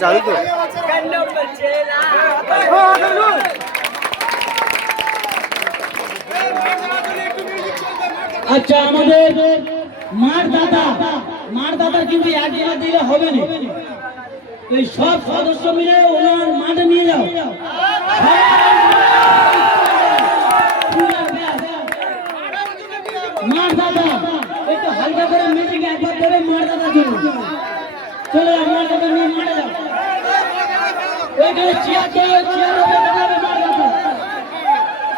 চালু তো আচ্ছা আমাদের মার দাদার কিন্তু একজনা দিলে হবে না, এই সব সদস্য মিলে ওনার মাঠে নিয়ে যাও। মার দাদা একটু হালকা করে মিটিং একবার দেবে মার দাদার জন্য। চলে যাও মার দাদা নিয়ে মাঠে যাও। ওইখানে চেয়ার চেয়ার দাঁড়াবে মার দাদা।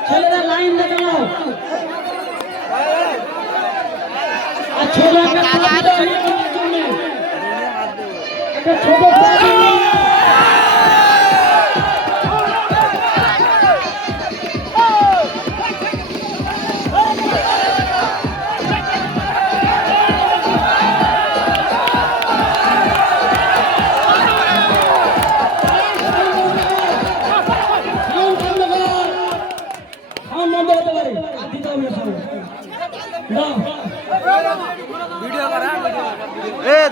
ছেলেরা লাইন দিয়ে দাঁড়াও। আর ছোট একটা ছোট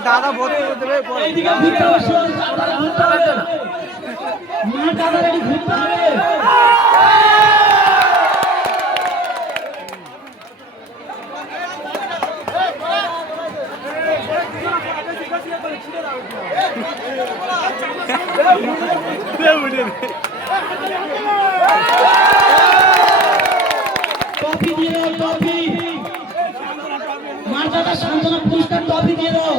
দাদা বলতে এইদিকে ঘুরতে হবে, মা দাদা রেডি ঘুরতে হবে। ট্রফি দিয়ে দাও, ট্রফি মার দাদা সান্ত্বনা পুরস্কার ট্রফি দিয়ে দাও।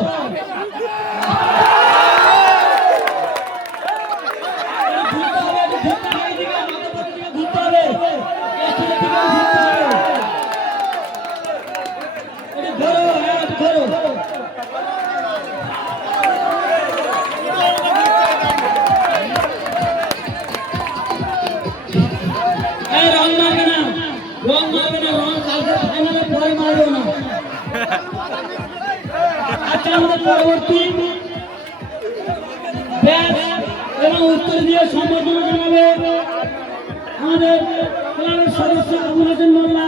আমাদের পরবর্তী ব্যাচ এবং উত্তর দিয়ে সম্বর্ধনা জানাবে আমাদের ক্লাবের সদস্য আবুল হোসেন মোল্লা।